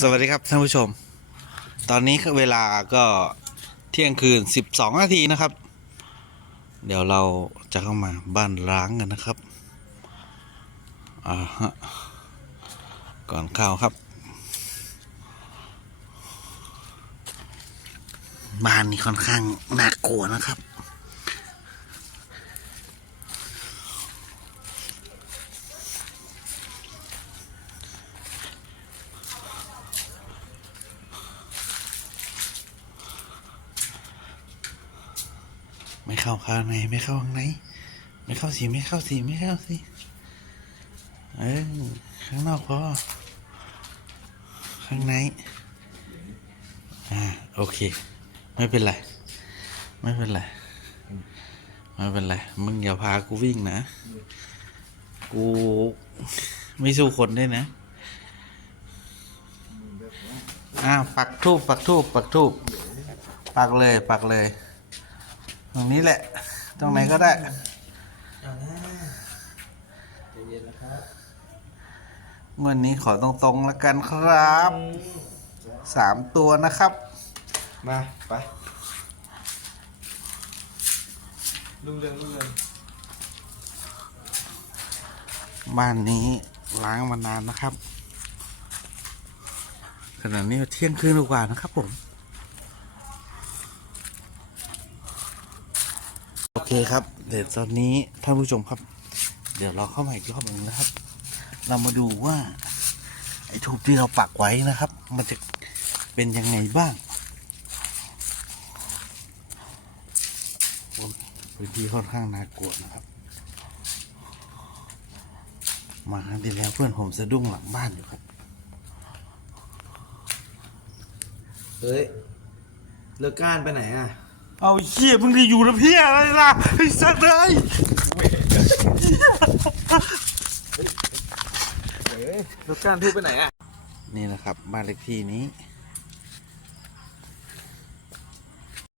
สวัสดีครับท่านผู้ชม ตอนนี้เวลาก็เที่ยงคืน 12 นาทีนะครับ เดี๋ยวเราจะเข้ามาบ้านร้างกันนะครับ อ่าฮะ ก่อนเข้าครับ บ้านนี้ค่อนข้างน่ากลัวนะครับ ไม่เข้าข้างในไม่เข้าข้างในไม่เข้าสิไม่เข้าสิไม่เข้าสิเออข้างนอกพอข้างในอ่าโอเค ไม่เป็นไรไม่เป็นไรไม่เป็นไรมึงอย่าพากูวิ่งนะ กูไม่สู้คนได้นะอ้าวปักทูบปักทูบปักทูบปักเลยปักเลย ตรงนี้แหละ ตรงไหนก็ได้วันนี้ขอตรงๆแล้วกันครับสามตัวนะครับ มาไปลุงเรืองลุงเรืองบ้านนี้ล้างมานานนะครับขณะนี้เที่ยงคืนกว่านะครับผม โอ เคครับเดี๋ยวตอนนี้ท่านผู้ชมครับ เดี๋ยวเราเข้ามาอีกรอบหนึ่งนะครับ เรามาดูว่า ไอ้ทูบที่เราปักไว้นะครับ มันจะเป็นยังไงบ้างโอ้ยพื้นที่ค่อนข้างน่ากลัวนะครับ มาครั้งที่แล้วเพื่อนผมสะดุ้งหลังบ้านอยู่ครับ เฮ้ย เลิกก้านไปไหนอะ เอาเชี่ยมึงจะอยู่นะพี่อะไรล่ะไอ้สัตว์เลยเลิกก้านทูบไปไหนอะ นี่นะครับบ้านเลขที่นี้